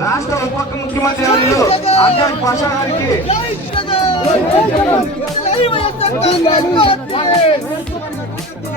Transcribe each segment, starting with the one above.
రాష్ట్ర ఉప ముఖ్యమంత్రి వర్యులు ఆచార్య పాషా గారికి.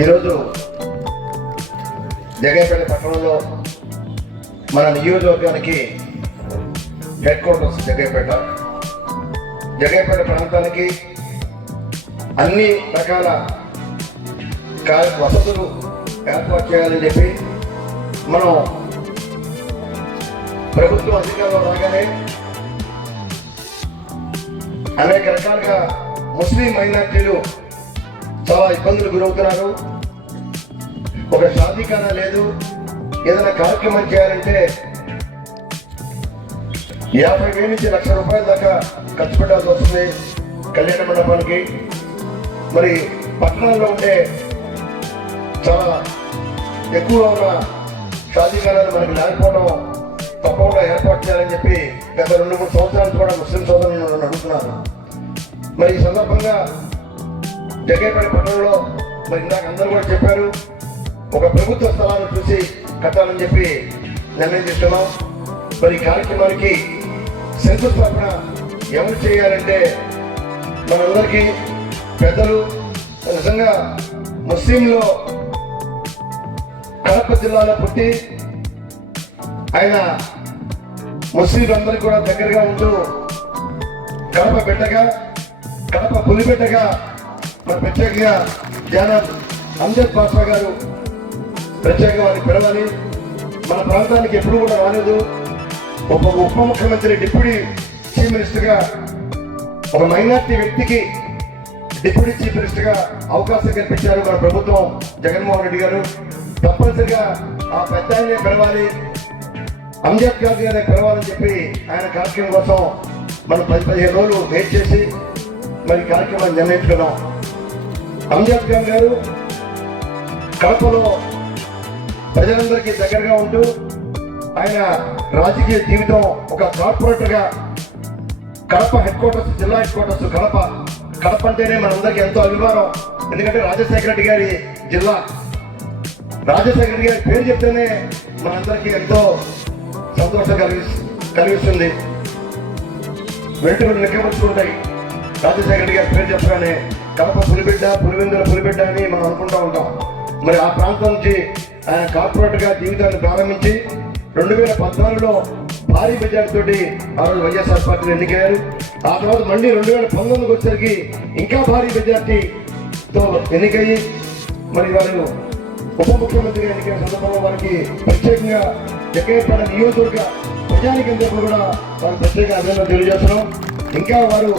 ఈరోజు జగేపల్లి పట్టణంలో మన నియోజకవర్గానికి హెడ్ క్వార్టర్స్ జగేపేట. జగేపేట ప్రాంతానికి అన్ని రకాల వసతులు ఏర్పాటు చేయాలని చెప్పి మనం ప్రభుత్వం అధికారంలో రాగానే అనేక రకాలుగా ముస్లిం మైనార్టీలు చాలా ఇబ్బందులు గురవుతున్నారు. ఒక షాదీఖానా లేదు. ఏదైనా కార్యక్రమం చేయాలంటే యాభై వేల నుంచి లక్ష రూపాయల దాకా ఖర్చు పెట్టాల్సి వస్తుంది కళ్యాణ మండపానికి. మరి పట్టణాల్లో ఉండే చాలా ఎక్కువగా ఉన్న సాధికారాలు మనకి లేకపోవడం తప్పకుండా ఏర్పాటు చేయాలని చెప్పి గత రెండు మూడు సంవత్సరాలు కూడా ముస్లిం సోదరులను నన్ను అడుగుతున్నారు. మరి ఈ సందర్భంగా జగేపల్లి పట్టణంలో మరి ఇందాక అందరూ కూడా చెప్పారు. ఒక ప్రభుత్వ స్థలాన్ని చూసి కట్టాలని చెప్పి నిర్ణయం తీసుకున్నాం. మరి కార్యక్రమానికి శంకుస్థాపన ఎవరు చేయాలంటే మనందరికీ పెద్దలు నిజంగా ముస్లింలో కడప జిల్లాలో పుట్టి ఆయన ముస్లింలందరికీ కూడా దగ్గరగా ఉంటూ కడప బిడ్డగా కడప పులిబిడ్డగా మరి ప్రత్యేకంగా ధ్యానం అంజద్ బాషా గారు ప్రత్యేకంగా వారిని పిలవాలి. మన ప్రాంతానికి ఎప్పుడు కూడా రాలేదు. ఒక ఉప ముఖ్యమంత్రి డిప్యూటీ చీఫ్ మినిస్టర్గా ఒక మైనార్టీ వ్యక్తికి డిప్యూటీ చీఫ్ మినిస్టర్గా అవకాశం కల్పించారు మన ప్రభుత్వం జగన్మోహన్ రెడ్డి గారు. తప్పనిసరిగా ఆ పెద్ద ఆయనే పిలవాలి. అంజద్ గారి గారే పిలవాలని చెప్పి ఆయన కార్యక్రమం కోసం మనం పది పదిహేను రోజులు వెయిట్ చేసి మరి కార్యక్రమాన్ని నిర్ణయించుకున్నాం. అంబేద్కర్ గారు కడపలో ప్రజలందరికీ దగ్గరగా ఉంటూ ఆయన రాజకీయ జీవితం ఒక కార్పొరేటర్గా కడప హెడ్ క్వార్టర్స్ జిల్లా హెడ్ క్వార్టర్స్ కడప కడప అంటేనే మనందరికీ ఎంతో అభిమానం. ఎందుకంటే రాజశేఖర రెడ్డి గారి జిల్లా. రాజశేఖర రెడ్డి గారి పేరు చెప్తేనే మనందరికీ ఎంతో సంతోషం కలిగి కలిగిస్తుంది. వెంటనే లెక్కపరుచుకుంటాయి రాజశేఖర రెడ్డి గారి పేరు చెప్పగానే కడప పులిబిడ్డ పులివెందుల పులిబిడ్డ అని మనం అనుకుంటూ ఉంటాం. మరి ఆ ప్రాంతం నుంచి ఆయన కార్పొరేట్గా జీవితాన్ని ప్రారంభించి రెండు వేల పద్నాలుగులో భారీ మెజార్టీతోటి ఆ రోజు వైఎస్ఆర్ పార్టీని ఎన్నికయ్యారు. ఆ తర్వాత మళ్ళీ రెండు వేల పంతొమ్మిదికి వచ్చేసరికి ఇంకా భారీ మెజార్టీతో ఎన్నికయ్యి మరి వారు ఉప ముఖ్యమంత్రిగా ఎన్నికైన సందర్భంలో వారికి ప్రత్యేకంగా జగ్గయ్యపేట నియోజకవర్గ ప్రజానికి తరపున కూడా వారికి ప్రత్యేక అభినందన తెలియజేస్తున్నాం. ఇంకా వారు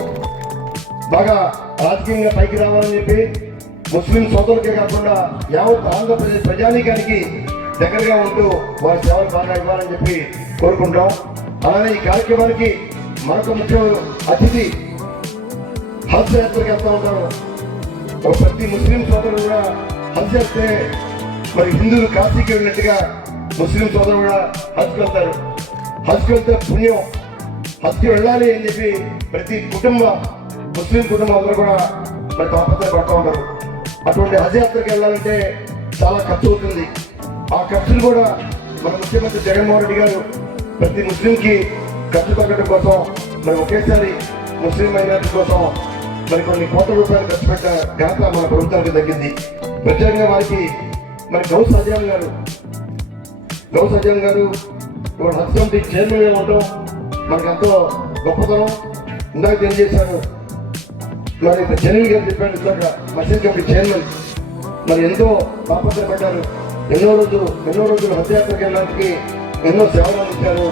బాగా రాజకీయంగా పైకి రావాలని చెప్పి ముస్లిం సోదరులకే కాకుండా యావత్ ఆంధ్రప్రదేశ్ ప్రజానీకానికి దగ్గరగా ఉంటూ వారి సేవలు బాగా ఇవ్వాలని చెప్పి కోరుకుంటాం అలానే ఈ కార్యక్రమానికి మరొక ముఖ్య అతిథి హజ్ యాత్రకి వెళ్తూ ఉంటారు. ఒక ప్రతి ముస్లిం సోదరుడు కూడా హజ్ చేస్తే మరి హిందువులు కాశీకి వెళ్ళినట్టుగా ముస్లిం సోదరుడు కూడా హజ్కి వెళ్తారు. హజ్కి వెళ్తే పుణ్యం హజ్కి వెళ్ళాలి అని చెప్పి ప్రతి కుటుంబ ముస్లిం కుటుంబం కూడా మరి తాపత్ర పడుతూ ఉంటారు అటువంటి హజ్ యాత్రకి వెళ్ళాలంటే చాలా ఖర్చు అవుతుంది. ఆ ఖర్చులు కూడా మన ముఖ్యమంత్రి జగన్మోహన్ రెడ్డి గారు ప్రతి ముస్లింకి ఖర్చు తగ్గడం కోసం మరి ఒకేసారి ముస్లిం మైనారిటీ కోసం మరి కొన్ని కోట్ల రూపాయలు ఖర్చు పెట్ట ఘనత మన ప్రభుత్వానికి తగ్గింది ప్రత్యేకంగా వారికి మరి గౌస్ అజయం గారు గౌస్ అజయం గారు ఇవాళ హస్తం చైర్మన్గా ఉండటం మనకు ఎంతో గొప్పతనం. ఇందాక తెలియజేశాను మరి జనరల్ గారు చెప్పాడు ఇందాక మసీద్ కమిటీ చైర్మన్. మరి ఎంతో తాపత్రపడ్డారు ఎన్నో రోజులు ఎన్నో రోజులు హత్యాత్రకు వెళ్ళడానికి ఎన్నో సేవలు అందించారు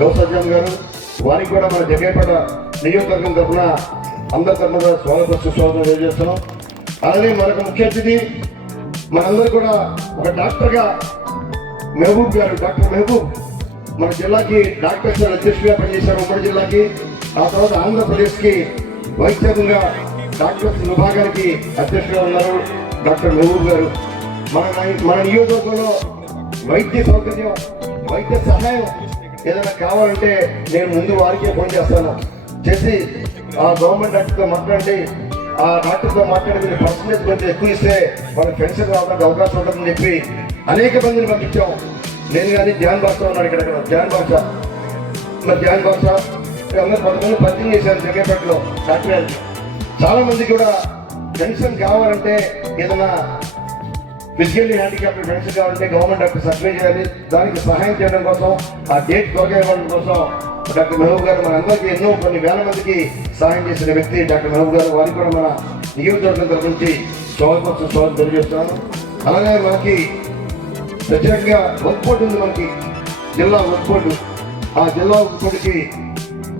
గౌసజ్జాం గారు. వారికి కూడా మన జగేపేట నియోజకవర్గం తరఫున అందరి తరఫున స్వాగత సుస్వాగతం తెలియజేస్తున్నాం. అలాగే మరొక ముఖ్య అతిథి మనందరూ కూడా ఒక డాక్టర్గా మెహబూబ్ గారు డాక్టర్ మెహబూబ్. మన జిల్లాకి డాక్టర్ అధ్యక్షుడిగా పనిచేశారు ఉమ్మడి జిల్లాకి. ఆ తర్వాత ఆంధ్రప్రదేశ్కి వైద్యంగా డాక్టర్స్ విభాగానికి అధ్యక్షుడిగా ఉన్నారు డాక్టర్ మెహబూబ్ గారు. మన మన నియోజకవర్గంలో వైద్య సౌకర్యం వైద్య సహాయం ఏదైనా కావాలంటే నేను ముందు వారికే ఫోన్ చేస్తాను. చేసి ఆ గవర్నమెంట్ డాక్టర్తో మాట్లాడి ఆ డాక్టర్తో మాట్లాడి మీరు పర్సంటేజ్ కొంచెం ఎక్కువ ఇస్తే వాళ్ళకి పెన్షన్ రావడానికి అవకాశం ఉంటుందని చెప్పి అనేక మందిని పంపించాం. నేను కానీ ధ్యాన్ భాష ఉన్నాడు ఇక్కడ ధ్యాన్ భాష మరి ధ్యాన్ భాష అందరూ కొంతమంది పరిచయం చేశారు జగేపేటలో డాక్టర్ చాలా మంది కూడా పెన్షన్ కావాలంటే ఏదైనా ఫిజికల్లీ హ్యాండిక్యాప్ పెన్షన్ కావాలంటే గవర్నమెంట్ డాక్టర్ సర్వే చేయాలి. దానికి సహాయం చేయడం కోసం ఆ డేట్ త్వరగా ఇవ్వడం కోసం డాక్టర్ మెహబూబ్ గారు మన అందరికీ ఎన్నో కొన్ని వేల మందికి సహాయం చేసిన వ్యక్తి డాక్టర్ మెహబూబ్ గారు. వారికి కూడా మన నియోజకవర్గం తరఫు నుంచి స్వాగతం స్వాగతం తెలియజేస్తున్నాను. అలాగే మనకి ప్రత్యేకంగా వర్క్ ఉంది మనకి జిల్లా వర్క్ ఆ జిల్లా వర్క్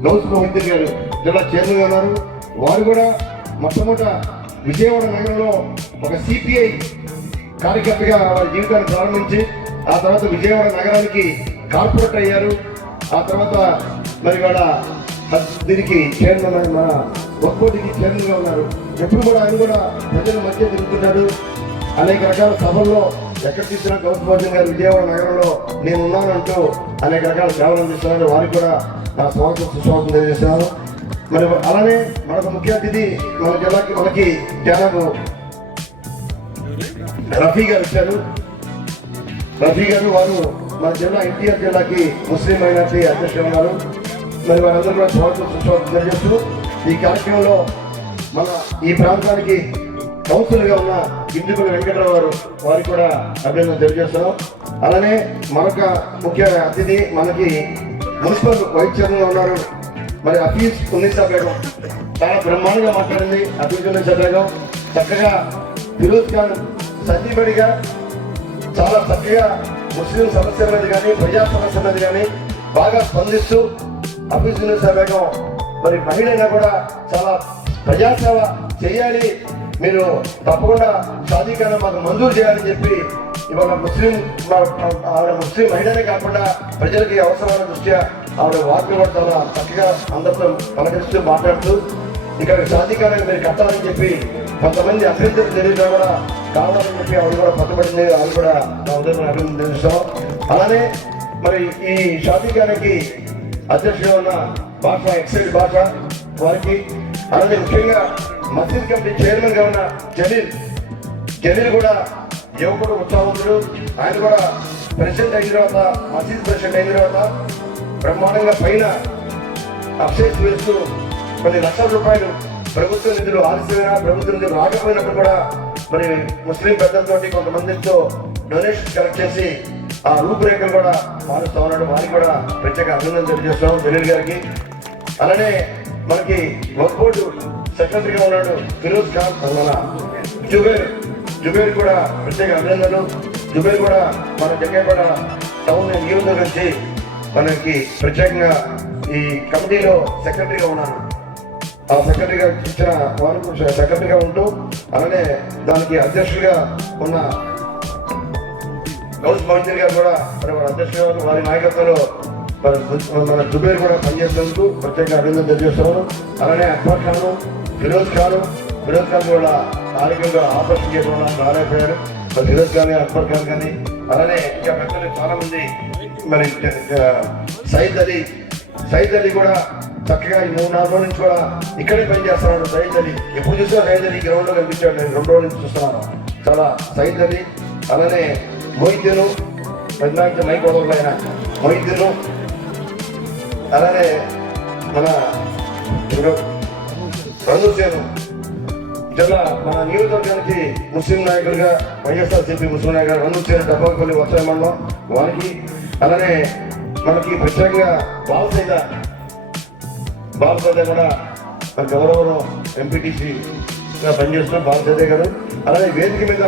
గౌస్ మోహిద్దర్ గారు జిల్లా చైర్మన్గా ఉన్నారు. వారు కూడా మొట్టమొదట విజయవాడ నగరంలో ఒక సిపిఐ కార్యకర్తగా వారి జీవితాన్ని ప్రారంభించి ఆ తర్వాత విజయవాడ నగరానికి కార్పొరేట్ అయ్యారు. ఆ తర్వాత మరి వాళ్ళ దీనికి చైర్మన్ మన ఒక్కోటికి చైర్మన్గా ఉన్నారు. ఎప్పుడు కూడా ఆయన కూడా ప్రజల మధ్య తిరుగుతున్నాడు. అనేక రకాల సభల్లో ఎక్కడ తీసినా గౌతమ్ గారు విజయవాడ నగరంలో నేను ఉన్నానంటూ అనేక రకాల సేవలు అందిస్తున్నారు. వారికి కూడా ఆ స్వాగతం సుస్వాగతం తెలియజేస్తున్నాను మరి అలానే మనకు ముఖ్య అతిథి మన జిల్లాకి మనకి జనాబు రఫీ గారు వచ్చారు. రఫీ గారు వారు మన జిల్లా ఎన్టీఆర్ జిల్లాకి ముస్లిం మైనార్టీ అధ్యక్షులు ఉన్నారు. మరి వారందరూ కూడా స్వాగతం సుస్వాగతం తెలియజేస్తూ ఈ కార్యక్రమంలో మన ఈ ప్రాంతానికి కౌన్సిల్గా ఉన్న ఇందుకుల వెంకటరావు గారు వారికి కూడా అభినందన తెలియజేస్తున్నాం. అలానే మరొక ముఖ్య అతిథి మనకి మున్సిపల్ వైస్ చైర్మన్ ఉన్నారు. మరి అఫీజ్ ఉన్నీసా బేగం చాలా బ్రహ్మాండంగా మాట్లాడింది అఫీజ్ ఉన్నీసా బేగం చక్కగా ఫిరోజ్ ఖాన్ సజీవుడిగా చాలా చక్కగా ముస్లిం సమస్య మీద కానీ ప్రజా సమస్య మీద కానీ బాగా స్పందిస్తూ అఫీజ్ ఉన్నీసా బేగం మరి మహిళగా కూడా చాలా ప్రజాసేవ చేయాలి. మీరు తప్పకుండా సాధీకరణ మాకు మంజూరు చేయాలని చెప్పి ఇవాళ ముస్లిం ఆవిడ ముస్లిం మహిళనే కాకుండా ప్రజలకి అవసరమైన దృష్ట్యా ఆవిడ వాక్యం కూడా చాలా చక్కగా అందరితో పలకరిస్తూ మాట్లాడుతూ ఇక్కడ సాధికారాన్ని మీరు కట్టాలని చెప్పి కొంతమంది అభ్యర్థులు తెలియడం కూడా కావాలని చెప్పి ఆవిడ కూడా పట్టుబడింది. ఆవిడ కూడా నా ఉదయం అభినందిస్తాం అలానే మరి ఈ షాదీకరణకి అధ్యక్షుడు ఉన్న భాష ఎక్సైడ్ భాష వారికి అలాగే ముఖ్యంగా మసీద్ కమిటీ చైర్మన్గా ఉన్న జలీల్ జలీల్ కూడా యువకుడు ఉత్సాహవంతుడు. ఆయన కూడా ప్రెసిడెంట్ అయిన తర్వాత మసీద్ ప్రెసిడెంట్ అయిన తర్వాత బ్రహ్మాండంగా పైన అప్సెట్స్ వేస్తూ కొన్ని లక్షల రూపాయలు ప్రభుత్వ నిధులు ఆలస్యమైన ప్రభుత్వ నిధులు రాకపోయినప్పుడు కూడా మరి ముస్లిం పెద్దలతోటి కొంతమందితో డొనేషన్ కలెక్ట్ చేసి ఆ రూపురేఖలు కూడా మారుస్తా ఉన్నాడు. వారికి కూడా ప్రత్యేక అభినందన తెలియజేస్తున్నాం జలీల్ గారికి. అలానే మనకి వర్క్ బోర్డు సెక్రటరీగా ఉన్నాడు ఫిరోజ్ ఖాన్. మన జుబేర్. జుబేర్ కూడా ప్రత్యేక అభినందనలు. జుబేర్ కూడా మన జగ్గేపేట టౌన్ నియోజకవర్గం నుంచి మనకి ప్రత్యేకంగా ఈ కమిటీలో సెక్రటరీగా ఉన్నాను. ఆ సెక్రటరీగా ఇచ్చిన వారు సెక్రటరీగా ఉంటూ అలానే దానికి అధ్యక్షుడిగా ఉన్న గౌస్ మహంజర్ గారు కూడా మరి వారి అధ్యక్షుడు వారి నాయకత్వంలో మన మన జుబేర్ కూడా పనిచేసేందుకు ప్రత్యేక అభినందన తెలియజేస్తున్నాను. అలానే అక్బర్ ఖాను ఫిరోజ్ ఖాను ఫిరోజ్ కూడా స్థానికంగా ఆపరేషన్ చేయడం వల్ల మరి ఫిరోజ్ కానీ అక్బర్ ఖాన్ కానీ అలానే ఇంకా పెద్దలు చాలా మంది మరి ఆ, అలీ సయీద్ అలీ కూడా చక్కగా ఈ మూడు నాలుగు రోజుల నుంచి కూడా ఇక్కడే పనిచేస్తున్నాడు సయీద్ అలీ. ఎప్పుడు చూసినా సయీద్ అలీ గ్రౌండ్లో కనిపించాడు. నేను రెండు రోజుల నుంచి చూస్తున్నాను. చాలా సయీద్ అలీ అలానే మొహిద్దీను పెద్ద మైక్ వదలైన మొహిద్దీను అలానే మన రంగుసేను. జన మన నియోజకవర్గానికి ముస్లిం నాయకులుగా వైఎస్ఆర్ సిపి ముస్లిం నాయకులు రంగుసేను డబ్బాపల్లి వస్తాయి మండలం వారికి అలానే మనకి ప్రత్యేకంగా బాలసైత బాలసైత కూడా మన గౌరవం ఎంపీటీసీగా పనిచేస్తున్న బాలసైత గారు. అలానే వేదిక మీద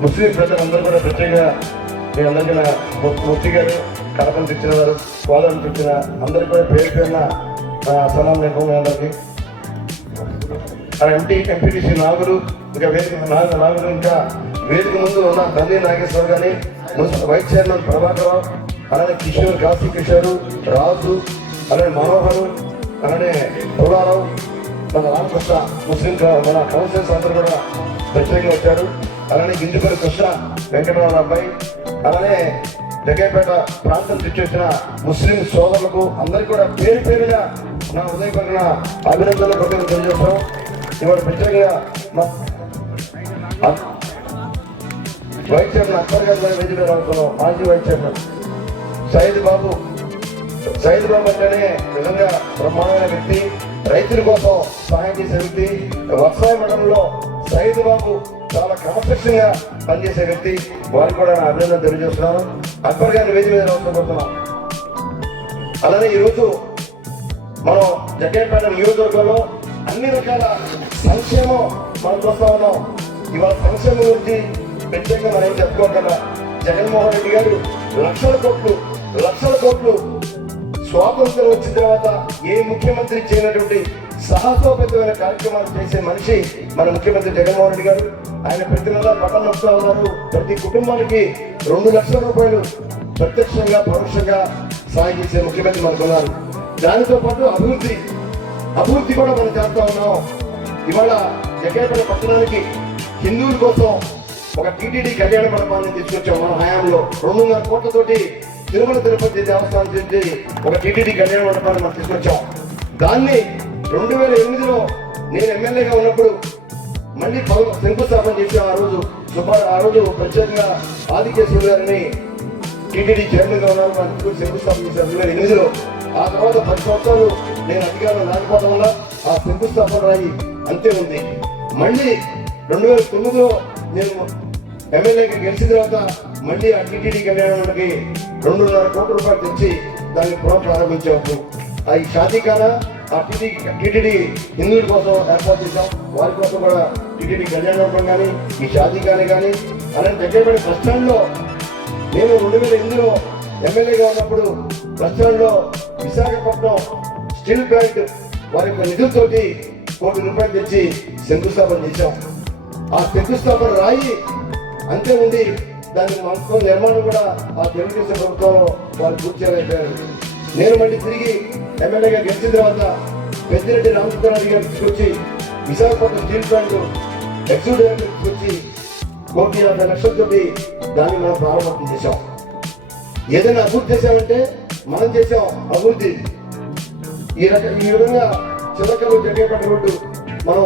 ముస్లిం ప్రజలందరూ కూడా ప్రత్యేకంగా మీ అందరికీ నా ము- గారు కడపను తెచ్చిన వారు కోదాలను తెచ్చిన అందరికీ కూడా పేరు పేరున సలాం లేకుండా అందరికీ ఆ ఎంపీ ఎంపీటీసీ నాగులు ఇంకా వేదిక నాగ నాగులు ఇంకా వేదిక ముందు ఉన్న తండ్రి నాగేశ్వర్ గాని వైస్ చైర్మన్ ప్రభాకర్ రావు అలానే కిషోర్ కాశీ కిషోర్ రాజు అలానే మనోహరు అలానే పుల్లారావు మన రామకృష్ణ ముస్లిం మన కౌన్సిలర్స్ అందరూ కూడా ప్రత్యేకంగా వచ్చారు. అలానే గింజపల్లి కృష్ణ వెంకటరావు అబ్బాయి అలానే జగేపేట ప్రాంతం తెచ్చొచ్చిన ముస్లిం సోదరులకు అందరికీ కూడా పేరు పేరుగా నా ఉదయపడిన అభినందనలు ప్రజలు తెలియజేస్తాం ఇవాళ ప్రత్యేకంగా మా అ- వైస్ చైర్మన్ అక్బర్ మీద అవుతున్నాం మాజీ వైస్ చైర్మన్. సైద్ బాబు. సైద్ బాబు అంటేనే నిజంగా బ్రహ్మాండమైన వ్యక్తి. రైతుల కోసం సహాయం చేసే వ్యక్తి. వ్యవసాయ మండలంలో సైద్ బాబు చాలా క్రమశిక్షణగా పనిచేసే వ్యక్తి. వారికి కూడా నా అభినందన తెలియజేస్తున్నాను. అక్బర్ గారి వేది మీద అవసరపడుతున్నాం అలానే ఈరోజు మనం జగ్గేపేట నియోజకవర్గంలో అన్ని రకాల సంక్షేమం మన చూస్తా ఉన్నాం ఇవాళ సంక్షేమం గురించి ప్రత్యేకంగా మనం ఏం జగన్మోహన్ రెడ్డి గారు లక్షల కోట్లు లక్షల కోట్లు స్వాతంత్రం వచ్చిన తర్వాత ఏ ముఖ్యమంత్రి చేయనటువంటి సాహసోపేతమైన కార్యక్రమాలు చేసే మనిషి మన ముఖ్యమంత్రి జగన్మోహన్ రెడ్డి గారు. ఆయన ప్రతి నెల బటన్ నొక్కుతా ఉన్నారు. ప్రతి కుటుంబానికి రెండు లక్షల రూపాయలు ప్రత్యక్షంగా పరోక్షంగా సాయం చేసే ముఖ్యమంత్రి మనకున్నారు. దానితో పాటు అభివృద్ధి అభివృద్ధి కూడా మనం చేస్తా ఉన్నాం. ఇవాళ జగేపల్లి పట్టణానికి హిందువుల కోసం ఒక టీటీడీ కళ్యాణ మండపాన్ని తీసుకొచ్చాం మన హయాంలో. రెండున్నర కోట్లతోటి తిరుమల తిరుపతి దేవస్థానం నుంచి ఒక టీటీడీ కళ్యాణ మండపాన్ని మనం తీసుకొచ్చాం. దాన్ని రెండు వేల ఎనిమిదిలో నేను ఎమ్మెల్యేగా ఉన్నప్పుడు మళ్ళీ పద- శంకుస్థాపన చేసి ఆ రోజు సుమారు ఆ రోజు ప్రత్యేకంగా ఆదికేశ్వర గారిని టీటీడీ చైర్మన్గా ఉన్నారు. మన శంకుస్థాపన చేశారు. రెండు వేల ఎనిమిదిలో. ఆ తర్వాత పది సంవత్సరాలు నేను అధికారంలో లేకపోవడం వల్ల ఆ శంకుస్థాపన రాయి అంతే ఉంది. మళ్ళీ రెండు వేల తొమ్మిదిలో నేను ఎమ్మెల్యేకి గెలిచిన తర్వాత మళ్ళీ ఆ టీటీడీ కళ్యాణానికి రెండున్నర కోట్ల రూపాయలు తెచ్చి దాన్ని పునః ప్రారంభించాము ఆ ఈ షాదీఖానా ఆ టీటీ టీటీడీ హిందువుల కోసం ఏర్పాటు చేశాం. వారి కోసం కూడా టీటీడీ కళ్యాణం కానీ ఈ షాదీఖానా కానీ అలాంటి దగ్గరపడి బస్ స్టాండ్లో నేను రెండు వేల ఎనిమిదిలో ఎమ్మెల్యేగా ఉన్నప్పుడు బస్ స్టాండ్లో విశాఖపట్నం స్టీల్ ప్లాంట్ వారి యొక్క నిధులతోటి కోటి రూపాయలు తెచ్చి శంకుస్థాపన చేశాం. ఆ శంకుస్థాపన రాయి అంతే ఉంది దాని మొత్తం నిర్మాణం కూడా ఆ తెలుగుదేశం ప్రభుత్వంలో వారు పూర్తి చేయలేకపోయారు. నేను మళ్ళీ తిరిగి ఎమ్మెల్యేగా గెలిచిన తర్వాత పెద్దిరెడ్డి రామచంద్రారెడ్డి గారు తీసుకొచ్చి విశాఖపట్నం స్టీల్ ప్లాంట్ ఎగ్జిక్యూటివ్ తీసుకొచ్చి కోటి యాభై లక్షలతోటి దాన్ని మనం ప్రారంభం చేశాం. ఏదైనా అభివృద్ధి చేశామంటే మనం చేసాం అభివృద్ధి. ఈ రకంగా ఈ విధంగా చిలకలు జగ్గేపేట రోడ్డు. మనం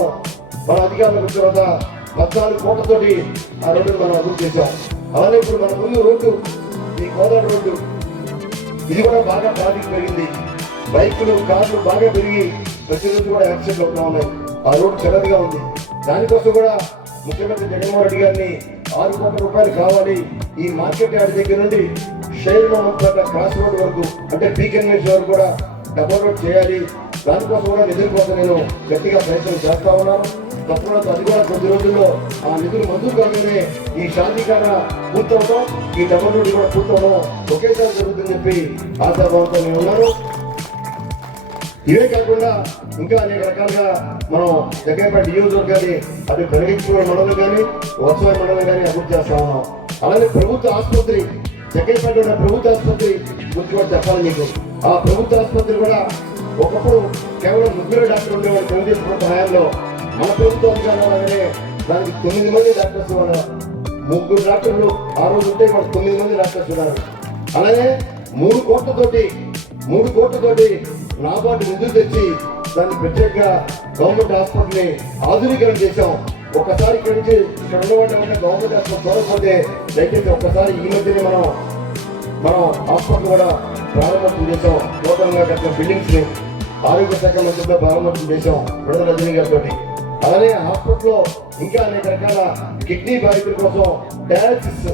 మన అధికారులకు తర్వాత పద్నాలుగు కోట్లతోటి ఆ రోడ్డు మనం అభివృద్ధి చేశాం. అలానే ఇప్పుడు మన ముందు రోడ్డు ఈ గోదావరి రోడ్డు. ఇది కూడా బాగా ట్రాఫిక్ పెరిగింది. బైకులు కార్లు బాగా పెరిగి ప్రతిరోజు కూడా యాక్సిడెంట్లు అవుతా ఉన్నాయి. ఆ రోడ్డు చిన్నదిగా ఉంది. దానికోసం కూడా ముఖ్యమంత్రి జగన్మోహన్ రెడ్డి గారిని ఆరు కోట్ల రూపాయలు కావాలి ఈ మార్కెట్ యార్డ్ దగ్గర నుండి షేర్ క్రాస్ రోడ్ వరకు అంటే పీకెన్ వరకు కూడా డబల్ రోడ్ చేయాలి. దానికోసం కూడా నిధుల కోసం నేను గట్టిగా ప్రయత్నం చేస్తా ఉన్నాను. తప్పకుండా అది కూడా కొద్ది రోజుల్లో ఆ నిధులు మంజూరు కాగానే ఈ శాంతికరణ పూర్తవడం ఈ డబల్ రోడ్ కూడా పూర్తవడం ఒకేసారి జరుగుతుందని చెప్పి ఆశాభావంతో నేను ఉన్నాను. ఇవే కాకుండా ఇంకా అనేక రకాలుగా మనం జగ్గైపేట నియోజకవర్గాన్ని అటు పెరగించుకున్న మండలం కానీ వ్యవసాయ మండలం కానీ అభివృద్ధి చేస్తా ఉన్నాం. అలానే ప్రభుత్వ ఆసుపత్రి జగ్గైపేట ఉన్న ప్రభుత్వ ఆసుపత్రి గురించి కూడా చెప్పాలి మీకు. ఆ ప్రభుత్వ ఆసుపత్రి కూడా ఒకప్పుడు కేవలం ముగ్గురు డాక్టర్ ఉండేవాడు తెలుగుదేశం ప్రభుత్వ హయాంలో మన ప్రభుత్వం కావాలనే దానికి తొమ్మిది మంది డాక్టర్స్ ఉన్నారు. ముగ్గురు డాక్టర్లు ఆ రోజు ఉంటే మనకు తొమ్మిది మంది డాక్టర్స్ ఉన్నారు. అలానే మూడు కోట్లతోటి మూడు కోట్లతోటి నాబార్డు నిధులు తెచ్చి దాన్ని ప్రత్యేకంగా గవర్నమెంట్ హాస్పిటల్ని ఆధునీకరణ చేశాం. ఒకసారి ఇక్కడ నుంచి ఇక్కడ ఉన్నవాటి ఉన్న గవర్నమెంట్ హాస్పిటల్ చూడకపోతే దయచేసి ఒక్కసారి ఈ మధ్యనే మనం మనం హాస్పిటల్ కూడా ప్రారంభం చేశాం. నూతనంగా కట్టిన బిల్డింగ్స్ని ఆరోగ్య శాఖ మంత్రితో ప్రారంభం చేశాం విడుదల రజనీ గారితో అలానే హాస్పిటల్లో ఇంకా అనేక రకాల కిడ్నీ బాధితుల కోసం డయాలసిస్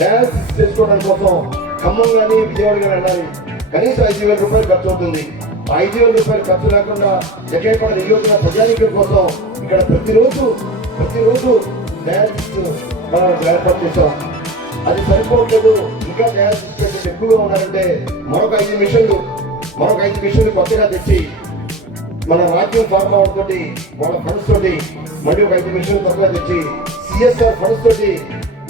డయాలసిస్ చేసుకోవడం కోసం ఖమ్మం కానీ విజయవాడ కానీ వెళ్ళాలి. కనీసం ఐదు వేల రూపాయలు ఖర్చు అవుతుంది. ఆ ఐదు వేల రూపాయలు ఖర్చు లేకుండా ఎక్కడెక్కడ నియోజక ప్రజానికం కోసం ఇక్కడ ప్రతిరోజు ప్రతిరోజు డయాలసిస్ మనం ఏర్పాటు చేశాం. అది సరిపోవట్లేదు. ఇంకా డయాలసిస్ పేషెంట్ ఎక్కువగా ఉన్నారంటే మరొక ఐదు మిషన్లు మరొక ఐదు మిషన్లు కొత్తగా తెచ్చి మన రాజ్యం ఫార్మా తోటి వాళ్ళ ఫండ్స్ తోటి మళ్ళీ ఒక ఐదు మిషన్లు కొత్తగా తెచ్చి సిఎస్ఆర్ ఫండ్స్ తోటి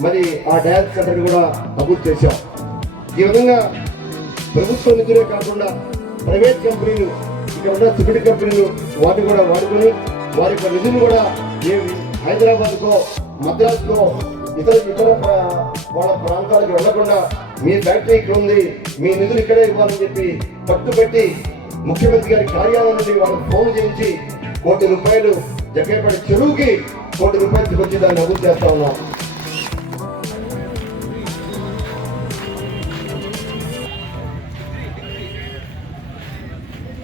మరి ఆ డ్యాన్స్ సెంటర్ని కూడా అభివృద్ధి చేశాం. ఈ విధంగా ప్రభుత్వ నిధులే కాకుండా ప్రైవేట్ కంపెనీలు ఇక్కడ ఉన్న సిమెంట్ కంపెనీలు వాటిని కూడా వాడుకొని వారి యొక్క నిధులు కూడా ఏమి హైదరాబాద్కో మద్రాసుకో ఇతర ఇతర వాళ్ళ ప్రాంతాలకు వెళ్ళకుండా మీ ఫ్యాక్టరీ ఇక్కడ ఉంది మీ నిధులు ఇక్కడే ఇవ్వాలని చెప్పి పట్టుబట్టి ముఖ్యమంత్రి గారి కార్యాలయం నుండి వాళ్ళకి ఫోన్ చేయించి కోటి రూపాయలు జగ్గేపల్లి చెరువుకి కోటి రూపాయలు తీసుకొచ్చి దాన్ని అభివృద్ధి చేస్తా ఉన్నాం.